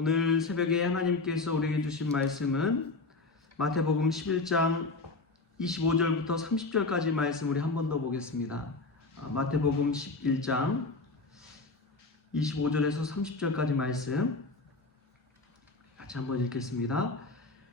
오늘 새벽에 하나님께서 우리에게 주신 말씀은 마태복음 11장 25절부터 30절까지 말씀 우리 한 번 더 보겠습니다. 마태복음 11장 25절에서 30절까지 말씀 같이 한번 읽겠습니다.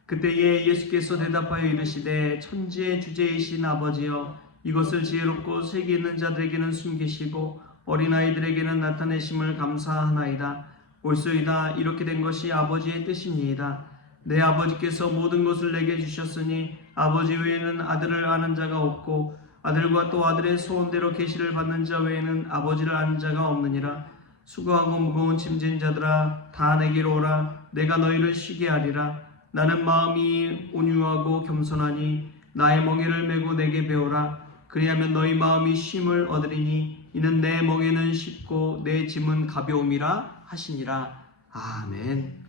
그때에 예수께서 대답하여 이르시되 천지의 주제이신 아버지여 이것을 지혜롭고 세계 있는 자들에게는 숨기시고 어린아이들에게는 나타내심을 감사하나이다. 옳소이다. 이렇게 된 것이 아버지의 뜻이니이다. 내 아버지께서 모든 것을 내게 주셨으니 아버지 외에는 아들을 아는 자가 없고 아들과 또 아들의 소원대로 계시를 받는 자 외에는 아버지를 아는 자가 없느니라. 수고하고 무거운 짐진 자들아 다 내게로 오라. 내가 너희를 쉬게 하리라. 나는 마음이 온유하고 겸손하니 나의 멍에를 메고 내게 배우라. 그리하면 너희 마음이 쉼을 얻으리니 이는 내 멍에는 쉽고 내 짐은 가벼움이라 하시니라. 아멘.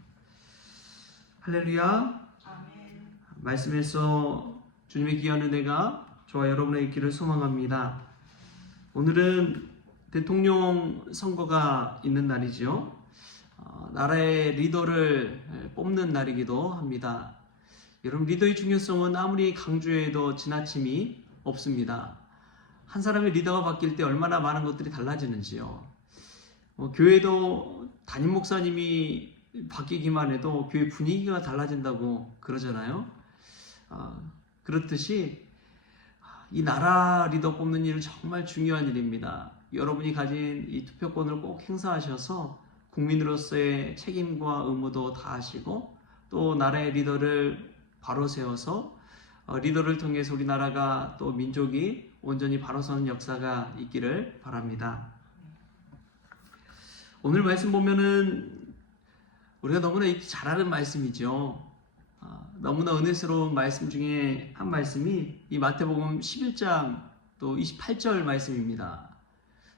할렐루야. 아멘. 말씀에서 주님의 귀한 은혜가 저와 여러분의 있기를 소망합니다. 오늘은 대통령 선거가 있는 날이죠. 나라의 리더를 뽑는 날이기도 합니다. 여러분, 리더의 중요성은 아무리 강조해도 지나침이 없습니다. 한 사람의 리더가 바뀔 때 얼마나 많은 것들이 달라지는지요. 교회도 담임 목사님이 바뀌기만 해도 교회 분위기가 달라진다고 그러잖아요. 그렇듯이 이 나라 리더 뽑는 일은 정말 중요한 일입니다. 여러분이 가진 이 투표권을 꼭 행사하셔서 국민으로서의 책임과 의무도 다하시고 또 나라의 리더를 바로 세워서 리더를 통해서 우리나라가 또 민족이 온전히 바로 서는 역사가 있기를 바랍니다. 오늘 말씀 보면은 우리가 너무나 잘 아는 말씀이죠. 너무나 은혜스러운 말씀 중에 한 말씀이 이 마태복음 11장 또 28절 말씀입니다.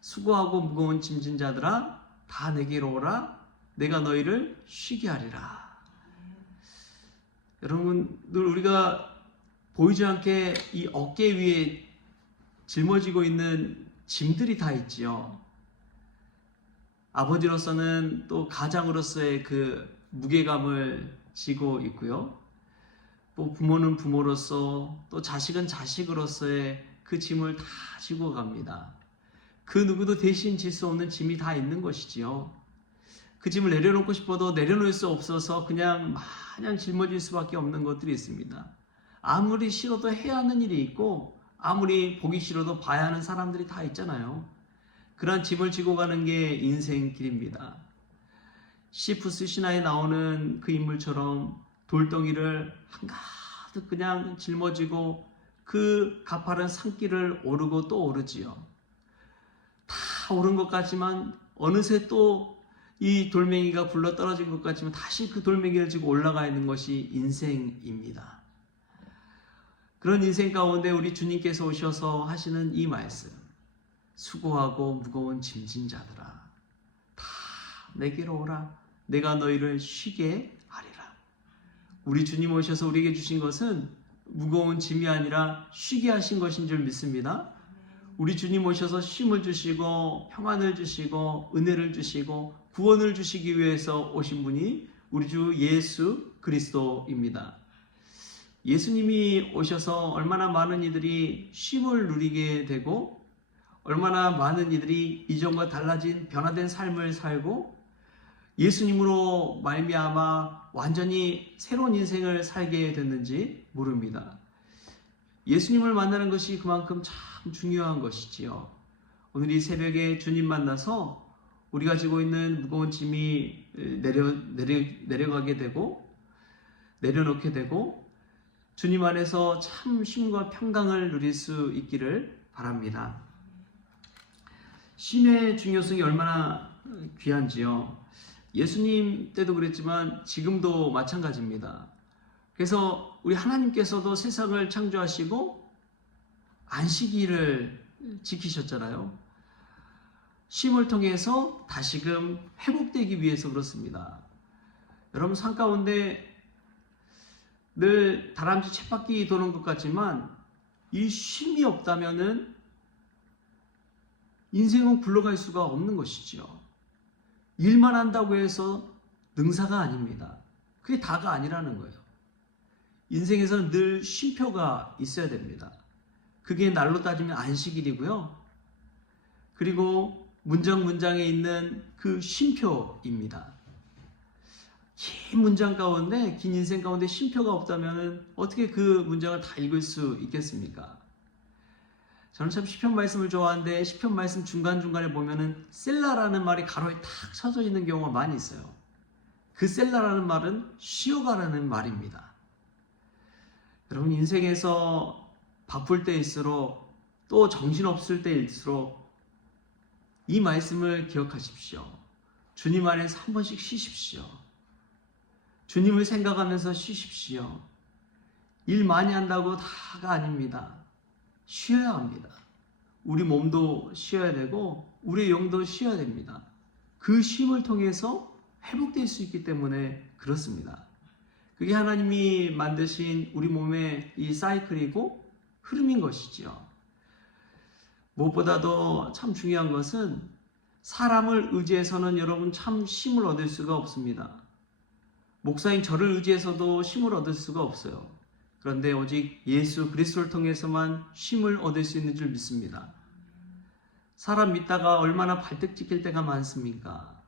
수고하고 무거운 짐진 자들아 다 내게로 오라. 내가 너희를 쉬게 하리라. 여러분, 늘 우리가 보이지 않게 이 어깨 위에 짊어지고 있는 짐들이 다 있지요. 아버지로서는 또 가장으로서의 그 무게감을 지고 있고요. 또 부모는 부모로서 또 자식은 자식으로서의 그 짐을 다 지고 갑니다. 그 누구도 대신 질 수 없는 짐이 다 있는 것이지요. 그 짐을 내려놓고 싶어도 내려놓을 수 없어서 그냥 마냥 짊어질 수밖에 없는 것들이 있습니다. 아무리 싫어도 해야 하는 일이 있고 아무리 보기 싫어도 봐야 하는 사람들이 다 있잖아요. 그런 짐을 지고 가는 게 인생길입니다. 시푸스 신화에 나오는 그 인물처럼 돌덩이를 한가득 그냥 짊어지고 그 가파른 산길을 오르고 또 오르지요. 다 오른 것 같지만 어느새 또 이 돌멩이가 굴러 떨어진 것 같지만 다시 그 돌멩이를 지고 올라가 있는 것이 인생입니다. 그런 인생 가운데 우리 주님께서 오셔서 하시는 이 말씀, 수고하고 무거운 짐진 자들아 다 내게로 오라. 내가 너희를 쉬게 하리라. 우리 주님 오셔서 우리에게 주신 것은 무거운 짐이 아니라 쉬게 하신 것인 줄 믿습니다. 우리 주님 오셔서 쉼을 주시고 평안을 주시고 은혜를 주시고 구원을 주시기 위해서 오신 분이 우리 주 예수 그리스도입니다. 예수님이 오셔서 얼마나 많은 이들이 쉼을 누리게 되고 얼마나 많은 이들이 이전과 달라진 변화된 삶을 살고 예수님으로 말미암아 완전히 새로운 인생을 살게 됐는지 모릅니다. 예수님을 만나는 것이 그만큼 참 중요한 것이지요. 오늘 이 새벽에 주님 만나서 우리가 지고 있는 무거운 짐이 내려가게 되고 내려놓게 되고 주님 안에서 참 쉼과 평강을 누릴 수 있기를 바랍니다. 쉼의 중요성이 얼마나 귀한지요. 예수님 때도 그랬지만 지금도 마찬가지입니다. 그래서 우리 하나님께서도 세상을 창조하시고 안식일을 지키셨잖아요. 쉼을 통해서 다시금 회복되기 위해서 그렇습니다. 여러분, 산 가운데 늘 다람쥐 쳇바퀴 도는 것 같지만 이 쉼이 없다면은 인생은 굴러갈 수가 없는 것이죠. 일만 한다고 해서 능사가 아닙니다. 그게 다가 아니라는 거예요. 인생에서는 늘 쉼표가 있어야 됩니다. 그게 날로 따지면 안식일이고요. 그리고 문장에 있는 그 쉼표입니다. 긴 문장 가운데, 긴 인생 가운데 쉼표가 없다면 어떻게 그 문장을 다 읽을 수 있겠습니까? 저는 참 시편 말씀을 좋아하는데 시편 말씀 중간중간에 보면은 셀라라는 말이 가로에 탁 쳐져 있는 경우가 많이 있어요. 그 셀라라는 말은 쉬어가라는 말입니다. 여러분, 인생에서 바쁠 때일수록 또 정신없을 때일수록 이 말씀을 기억하십시오. 주님 안에서 한 번씩 쉬십시오. 주님을 생각하면서 쉬십시오. 일 많이 한다고 다가 아닙니다. 쉬어야 합니다. 우리 몸도 쉬어야 되고 우리의 영도 쉬어야 됩니다. 그 쉼을 통해서 회복될 수 있기 때문에 그렇습니다. 그게 하나님이 만드신 우리 몸의 이 사이클이고 흐름인 것이지요. 무엇보다도 참 중요한 것은 사람을 의지해서는 여러분 참 쉼을 얻을 수가 없습니다. 목사인 저를 의지해서도 쉼을 얻을 수가 없어요. 그런데 오직 예수 그리스도를 통해서만 쉼을 얻을 수 있는 줄 믿습니다. 사람 믿다가 얼마나 발등 찍힐 때가 많습니까?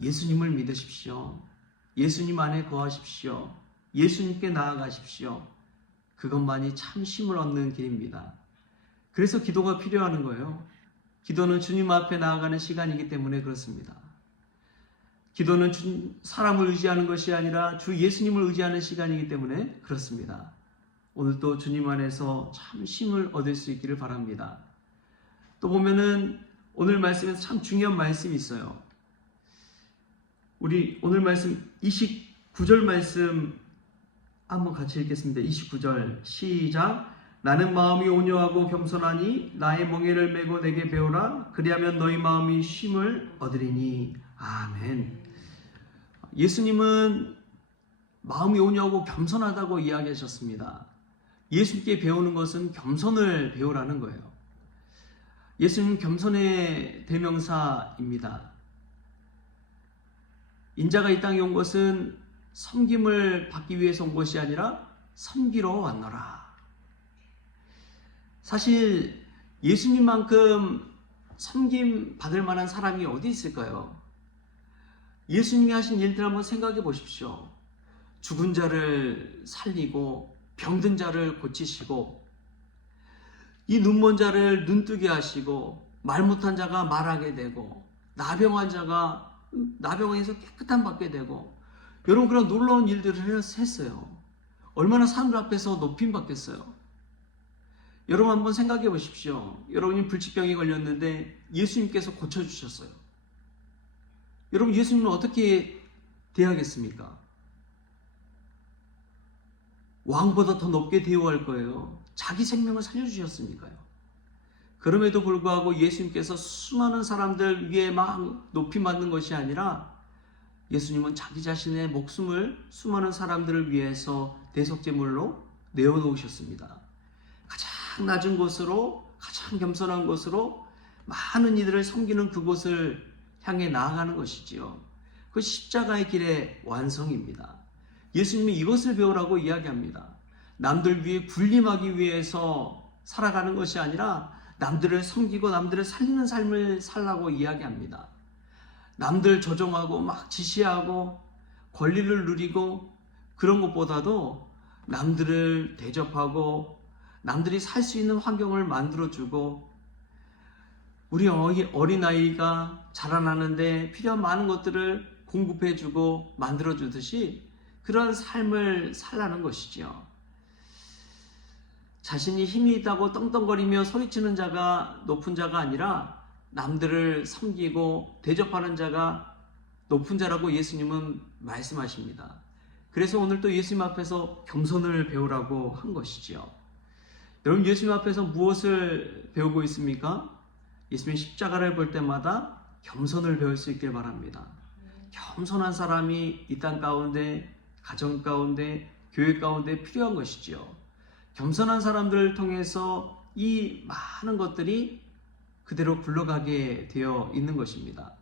예수님을 믿으십시오. 예수님 안에 거하십시오. 예수님께 나아가십시오. 그것만이 참 쉼을 얻는 길입니다. 그래서 기도가 필요한 거예요. 기도는 주님 앞에 나아가는 시간이기 때문에 그렇습니다. 기도는 사람을 의지하는 것이 아니라 주 예수님을 의지하는 시간이기 때문에 그렇습니다. 오늘도 주님 안에서 참 쉼을 얻을 수 있기를 바랍니다. 또 보면은 오늘 말씀에서 참 중요한 말씀이 있어요. 우리 오늘 말씀 29절 말씀 한번 같이 읽겠습니다. 29절 시작. 나는 마음이 온유하고 겸손하니 나의 멍에를 메고 내게 배우라. 그리하면 너희 마음이 쉼을 얻으리니. 아멘. 예수님은 마음이 온유하고 겸손하다고 이야기하셨습니다. 예수님께 배우는 것은 겸손을 배우라는 거예요. 예수님은 겸손의 대명사입니다. 인자가 이 땅에 온 것은 섬김을 받기 위해서 온 것이 아니라 섬기러 왔노라. 사실 예수님만큼 섬김 받을 만한 사람이 어디 있을까요? 예수님이 하신 일들 한번 생각해 보십시오. 죽은 자를 살리고 병든 자를 고치시고 이 눈먼 자를 눈뜨게 하시고 말 못한 자가 말하게 되고 나병한 자가 나병에서 깨끗한 받게 되고 여러분 그런 놀라운 일들을 했어요. 얼마나 사람들 앞에서 높임 받겠어요. 여러분 한번 생각해 보십시오. 여러분이 불치병이 걸렸는데 예수님께서 고쳐주셨어요. 여러분 예수님은 어떻게 대하겠습니까? 왕보다 더 높게 대우할 거예요. 자기 생명을 살려주셨으니까요. 그럼에도 불구하고 예수님께서 수많은 사람들 위에 막 높임 받는 것이 아니라 예수님은 자기 자신의 목숨을 수많은 사람들을 위해서 대속제물로 내어놓으셨습니다. 가장 낮은 곳으로 가장 겸손한 곳으로 많은 이들을 섬기는 그곳을 향해 나아가는 것이지요. 그 십자가의 길의 완성입니다. 예수님이 이것을 배우라고 이야기합니다. 남들 위해 군림하기 위해서 살아가는 것이 아니라 남들을 섬기고 남들을 살리는 삶을 살라고 이야기합니다. 남들 조종하고 막 지시하고 권리를 누리고 그런 것보다도 남들을 대접하고 남들이 살 수 있는 환경을 만들어주고 우리 어린아이가 자라나는데 필요한 많은 것들을 공급해주고 만들어주듯이 그런 삶을 살라는 것이죠. 자신이 힘이 있다고 떵떵거리며 소리치는 자가 높은 자가 아니라 남들을 섬기고 대접하는 자가 높은 자라고 예수님은 말씀하십니다. 그래서 오늘 또 예수님 앞에서 겸손을 배우라고 한 것이지요. 여러분 예수님 앞에서 무엇을 배우고 있습니까? 예수님의 십자가를 볼 때마다 겸손을 배울 수 있길 바랍니다. 겸손한 사람이 이 땅 가운데, 가정 가운데, 교회 가운데 필요한 것이지요. 겸손한 사람들을 통해서 이 많은 것들이 그대로 굴러가게 되어 있는 것입니다.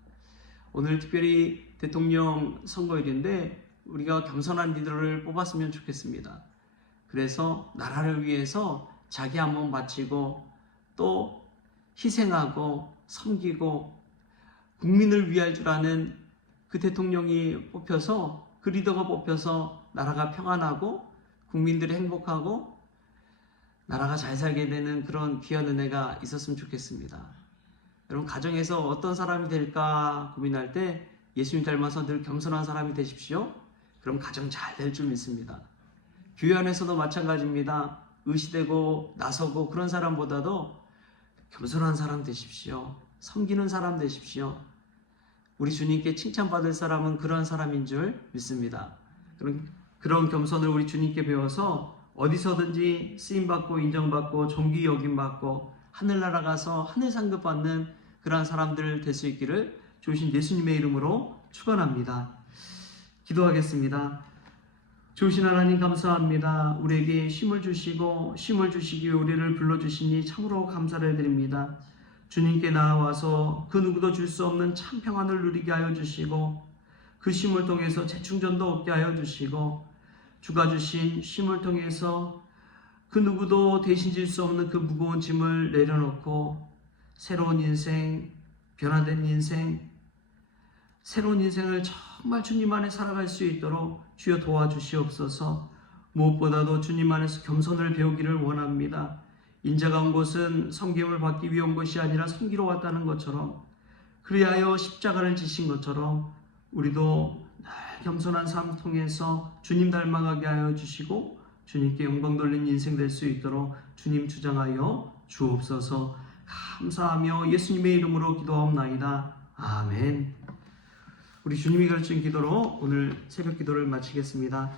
오늘 특별히 대통령 선거일인데 우리가 겸손한 리더를 뽑았으면 좋겠습니다. 그래서 나라를 위해서 자기 한 몸 바치고 또 희생하고 섬기고 국민을 위할 줄 아는 그 대통령이 뽑혀서, 그 리더가 뽑혀서 나라가 평안하고 국민들이 행복하고 나라가 잘 살게 되는 그런 귀한 은혜가 있었으면 좋겠습니다. 여러분, 가정에서 어떤 사람이 될까 고민할 때 예수님 닮아서 늘 겸손한 사람이 되십시오. 그럼 가정 잘 될 줄 믿습니다. 교회 안에서도 마찬가지입니다. 의시되고 나서고 그런 사람보다도 겸손한 사람 되십시오. 섬기는 사람 되십시오. 우리 주님께 칭찬받을 사람은 그런 사람인 줄 믿습니다. 그런 겸손을 우리 주님께 배워서 어디서든지 쓰임받고 인정받고 존귀 여김받고 하늘나라 가서 하늘 상급 받는 그러한 사람들 될 수 있기를 좋으신 예수님의 이름으로 축원합니다. 기도하겠습니다. 좋으신 하나님 감사합니다. 우리에게 쉼을 주시고 쉼을 주시기 위해 우리를 불러주시니 참으로 감사를 드립니다. 주님께 나아와서 그 누구도 줄 수 없는 참 평안을 누리게 하여 주시고 그 쉼을 통해서 재충전도 얻게 하여 주시고 주가 주신 쉼을 통해서 그 누구도 대신 질 수 없는 그 무거운 짐을 내려놓고 새로운 인생, 변화된 인생, 새로운 인생을 정말 주님 안에 살아갈 수 있도록 주여 도와주시옵소서. 무엇보다도 주님 안에서 겸손을 배우기를 원합니다. 인자가 온 곳은 섬김을 받기 위해 온 것이 아니라 섬기러 왔다는 것처럼, 그리하여 십자가를 지신 것처럼 우리도 늘 겸손한 삶 통해서 주님 닮아가게 하여 주시고 주님께 영광 돌리는 인생 될 수 있도록 주님 주장하여 주옵소서. 감사하며 예수님의 이름으로 기도하옵나이다. 아멘. 우리 주님이 가르친 기도로 오늘 새벽 기도를 마치겠습니다.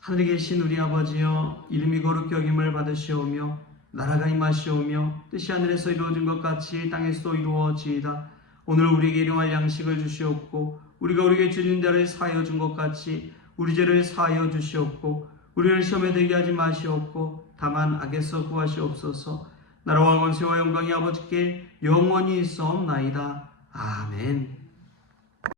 하늘에 계신 우리 아버지여, 이름이 거룩히 여김을 받으시오며 나라가 임하시오며 뜻이 하늘에서 이루어진 것 같이 땅에서도 이루어지이다. 오늘 우리에게 일용할 양식을 주시옵고 우리가 우리에게 주는 자를 사하여 준 것 같이 우리 죄를 사하여 주시옵고 우리를 시험에 들게 하지 마시옵고 다만 악에서 구하시옵소서. 나라와 권세와 영광이 아버지께 영원히 있사옵나이다. 아멘.